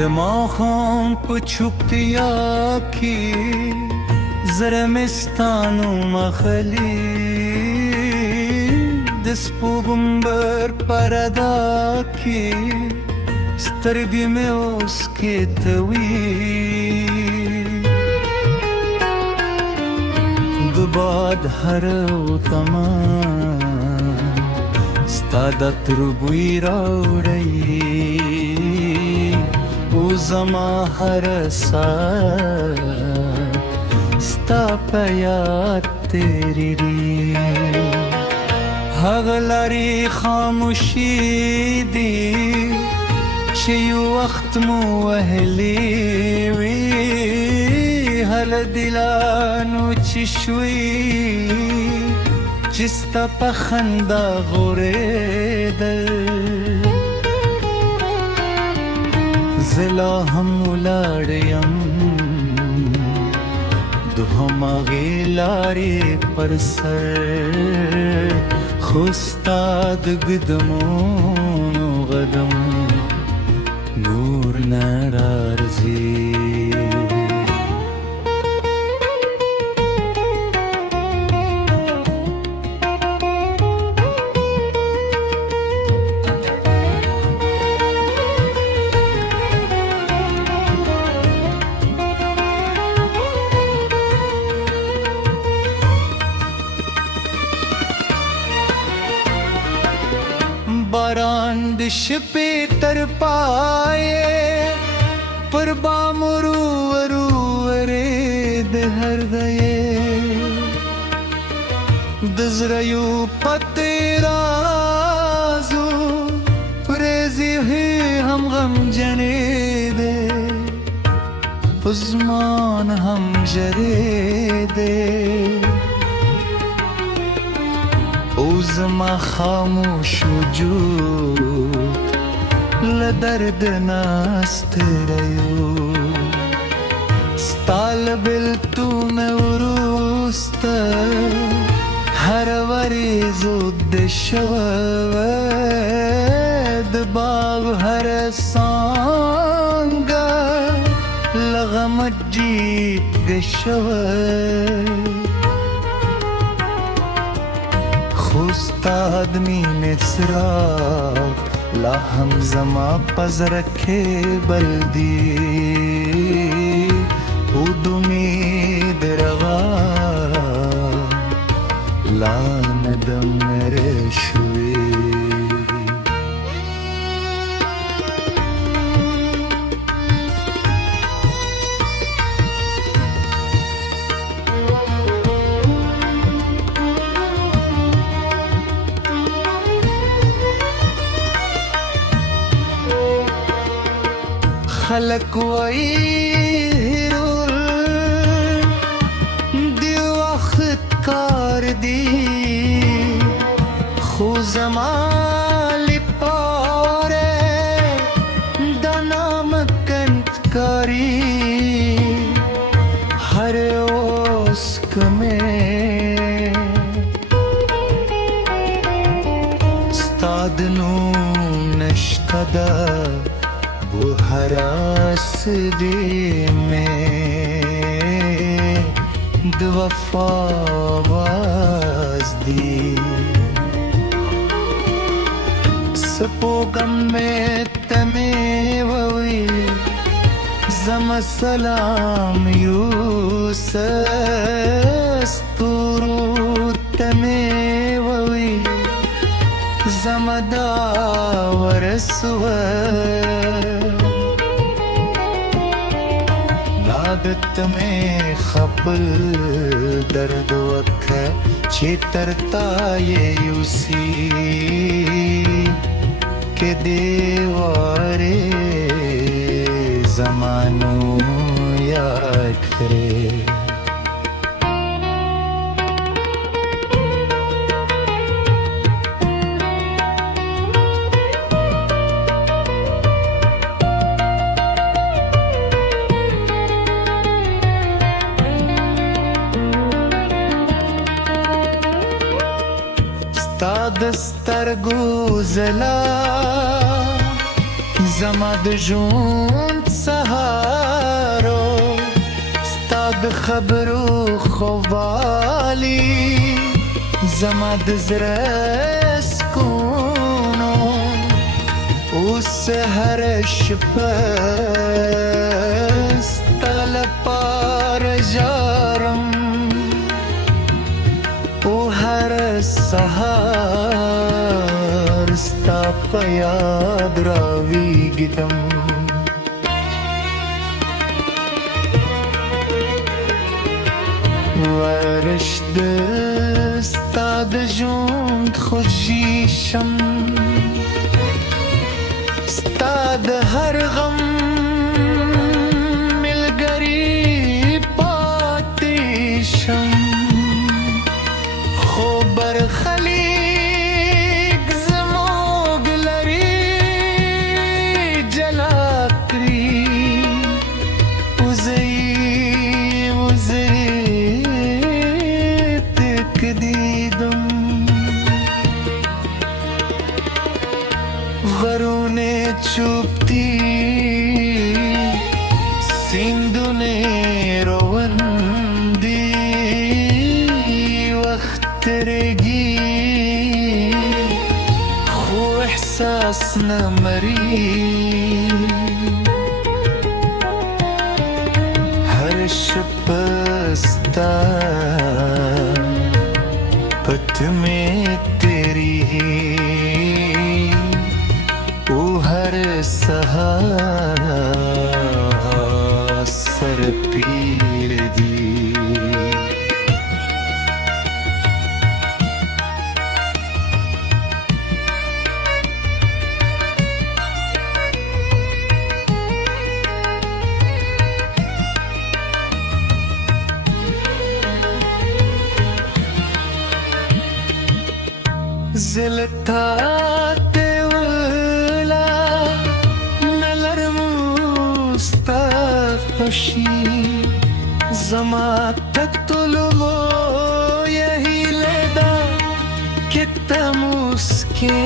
دماغم په چوپتیا کې زرمستانو مخلي د سپوږمبر پردا کې سترګې مې اوس کېتوي د باد هر تمه ستا د عطر بوی راوړی او زما هر ساعت ستا په یاد تېرېږي هغه لارې خاموشي دي چې یو وخت مو وهلې وي هله دلانو چې شوي چې ستا په خندا غورېدل زه لا هم ولاړ یم د هماغې لارې پر سر خو ستا د قدمونو غدم نور نه راځي باران د شپې تر پایې پر بام ورورې د هر ځای د زړیو پتې رازو پرېزي هم غمجنې دی عثمان هم ژړې دی او زما خاموش وجود له درد نه ستړی یو ستا له بېلتونه وروسته هره ورځ د شوی د باغ هره څانګه له غمه ډېره شوی خو ستا د مینې څراغ لا هم زما په زړه کې بل دی او د امید رغا لا نه د مړې شوې خلق وای هیرول دی وخت کار دی خو زما لپاره دا نامکن کاری هر اوس کمه ستا د نوم نشته ده वो हरास दे में د وفا आवाज दी سپوږم مې تمې ووي زما سلام یوسف ستورو تمې ووي زما دا ورسوه عادت میں خپل درد وکھے چیترتا یہ یوسی کہ دیوارے زمانوں یاد کرے سترګو زلا زما د ژوند سهارو ستا د خبرو خوالي زما د زړه سکونو اوس هر شپه ستا لپاره ژاړم او هر سهار ستا په یاد راویږدم ورش د ستا د ژوند خوښي شم ستا د هر غم ملګري پاتې شم خو برخلیک زموږ لري جلا کړي وزې دیدم غرونه چوبتی سیندونه روندی وقت ترگی خو احساس نمری هر شپستا पत में तेरी ओ हर सहारा सर पीर दी زلتا تیولا نلرموستا خوشی زما تطلبو یہی لیدا کتا مسکے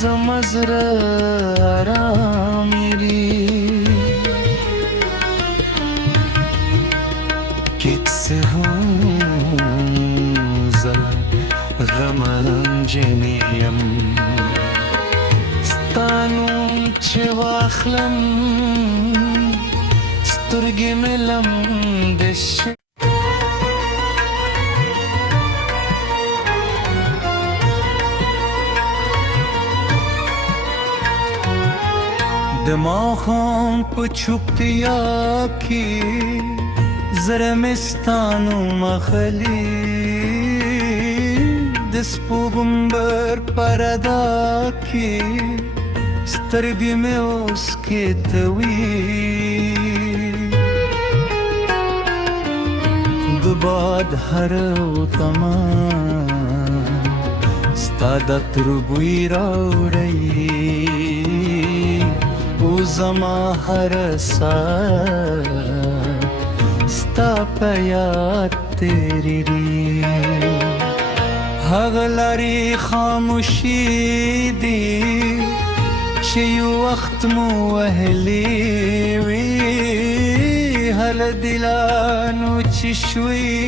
زما زرا آرامیری کتسه غمنجنیم ستانوم چې واخلم سترګې مې لمدې شي د ماښام په چوپتیا کې زړه مې ستا نوم اخلي د سپوږمبر پرده کې سترګې مې اوس کېتوي د باد هر تمه ستا د عطر بوی راوړی او زما هر ساه ستا په یاد تېرېږي هغه لارې خاموشي دي چې یو وخت مو وهلې وي هله دلانو چې شوي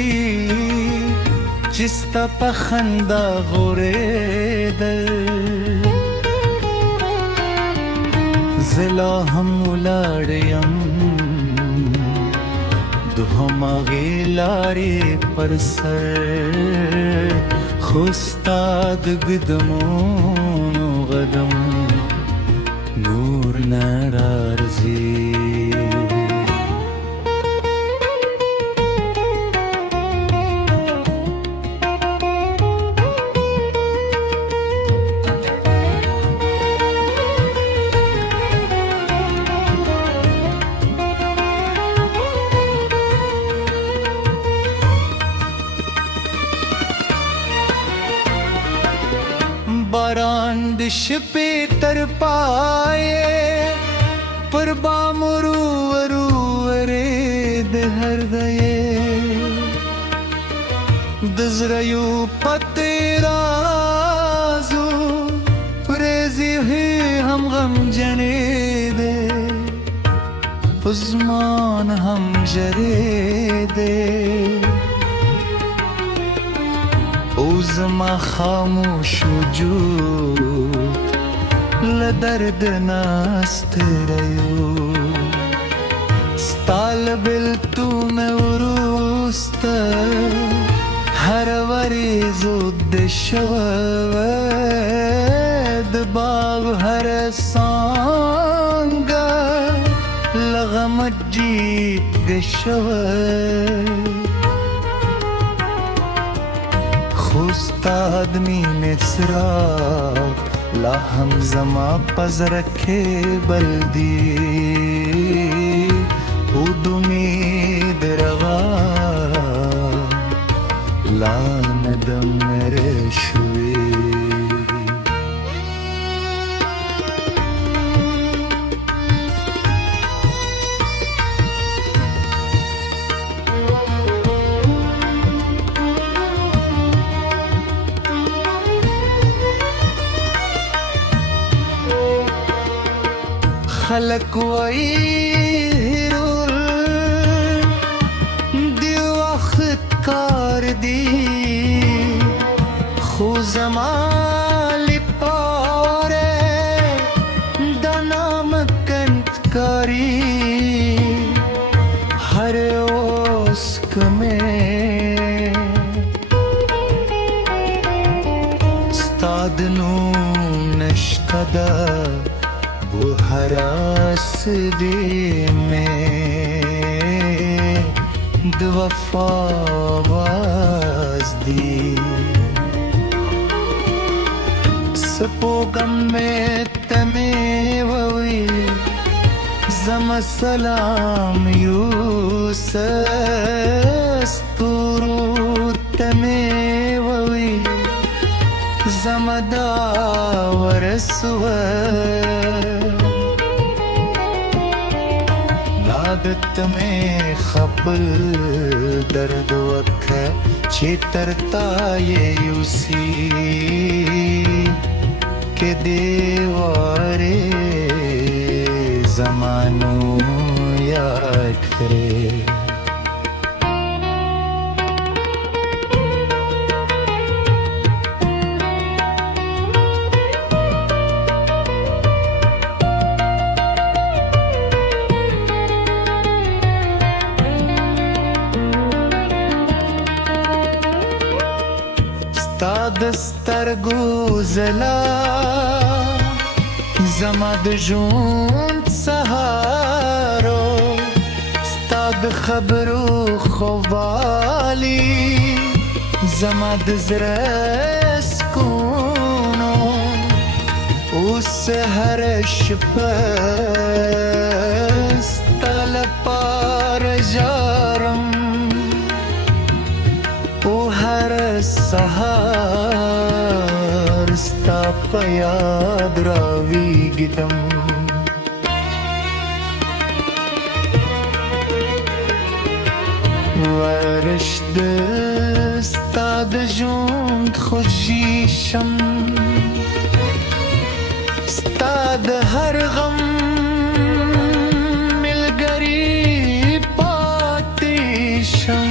چې ستا په خندا غورېدل زه لا هم ولاړ یم د هماغې لارې پر سر خو ستا د قدمونو غدم نور نه راځي باران د شپې تر پایې پر بام ورورې د هر ځای د زړه یو پټ رازو پرېږدي هم غمجنې دی Uzman ham jarede Uzma khamush vujud La dard nast rayu Stal bil tu me urusta Har varizu deshavad Bav har sanga Lagam jeet gashavad खुस्ताद मी निसरा ला हम जमा पज रखे बल्दी उदुमीद रगा ला नदम मेरे शुए خلق ویرول دی وقت کار دی خو زمالی پاره دنام کنت کاری هر اسک میں استاد نو نشکده वो हरास दे में दवफावाज दी सपो गम में तमे ववी जम सलाम यूसस तुरु तमे ववी जमदा वरसवा आदत में खपल दर्द वख चेतरता ये उसी के देवारे जमानो याद करे دسترگو زلا زمد جون سهارو ستاد خبرو خوالی زمد زرسکونو اس هر شپست تلپار جارم او هر سهار ستا په یاد راویږدم ورشد ستا د ژوند خوشي شم ستا د هر غم ملګري پاتې شم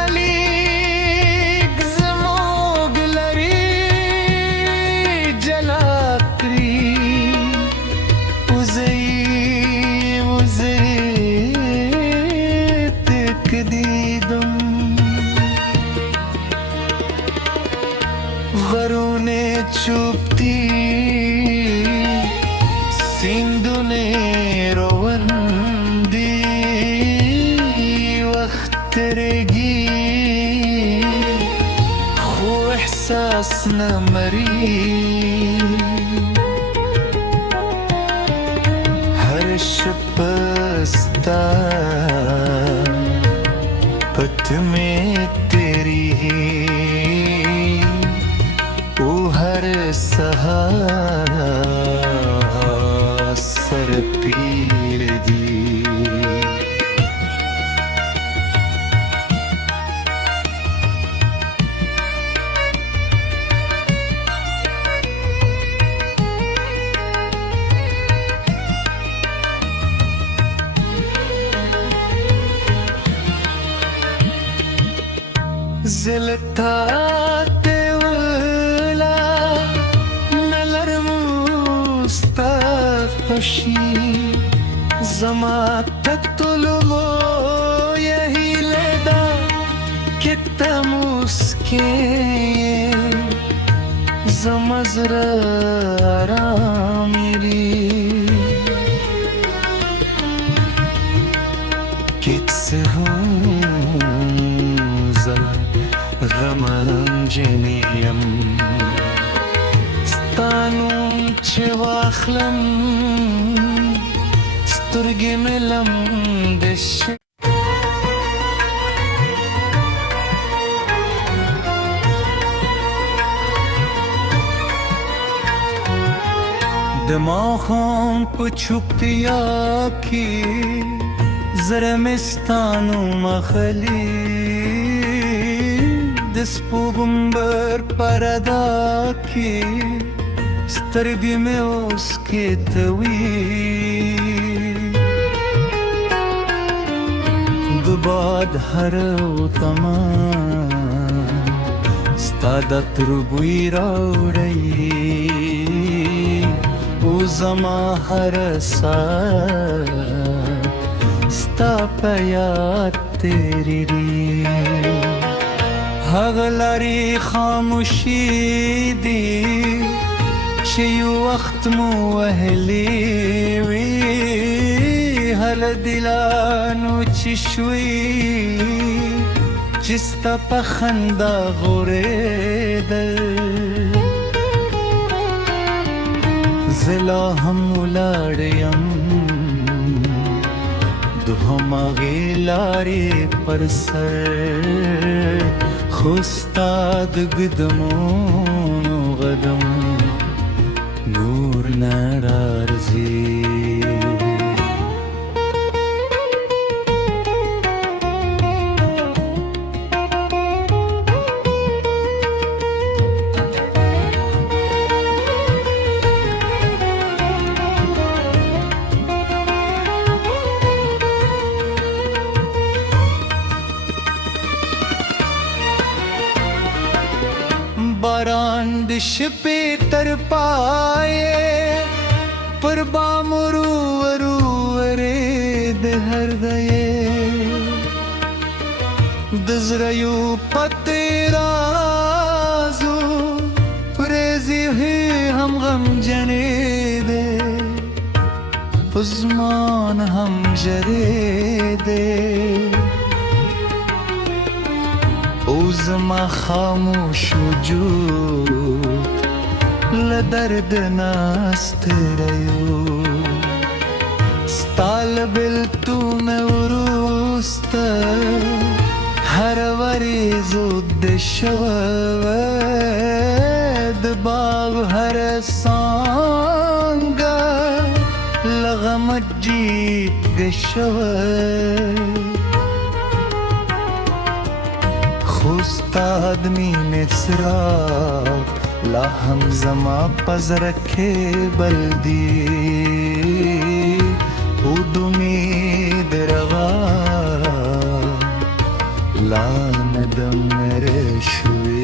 برخلیق زموږ لري جلا کړي وزې تقدیدم غرونه چوپتی سیندونه روان دي وخت ترګي خو احساس نه مري هر شپه ستا پت میں تیری او هر سهار سر پیر دی زلتات ولا نلرم مستخفشی زما تطلبو یہی لیدا کتا مسکے زما زرا آرامیری کتسه زل غمجنیم ستانوم چه واخلم سترگی ملم دش دماغم په چوپتیا کې زرمستانو مخلی د سپوږمبر پردا کې سترګې مې اوس کېتوي د باد هر تما ستا د عطر بوی راوړی او زما هر ساه ستا په یاد تیریږي هغه لارې خاموشي دي چې یو وخت مو وهلې وي هله دلانو چې شوي چې ستا په خندا غورېدل زه لا هم ولاړ یم د هماغې لارې پر سر خو ستا د قدمونو غدم نور نه راځي باران د شپې تر پایې پر بام ورورې د هر ځای د زړیو پتې رازو پرېزي هم غمجنې دی عثمان هم ژړې دی او زما خاموش وجود له درد ناستړیو ستا له بېلتون وروسته هره ورځ د شوی د باغ هره څانګه له غمه جیږه شوی خو ستا د مینې څراغ لا هم زما په زړه کې بل دی او د امید رغا لا نه د مړه شوې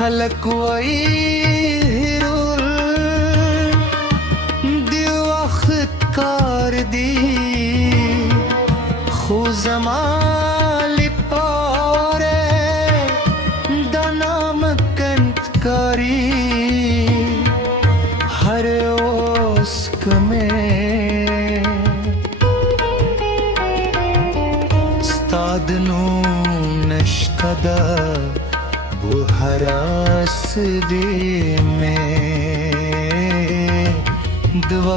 خلق وای هیرول دی وخت کار دی خو زما لپاره دا نامکن کاری هر اوس کمه ستاد نو نشته ده वो हरास दे में दुआ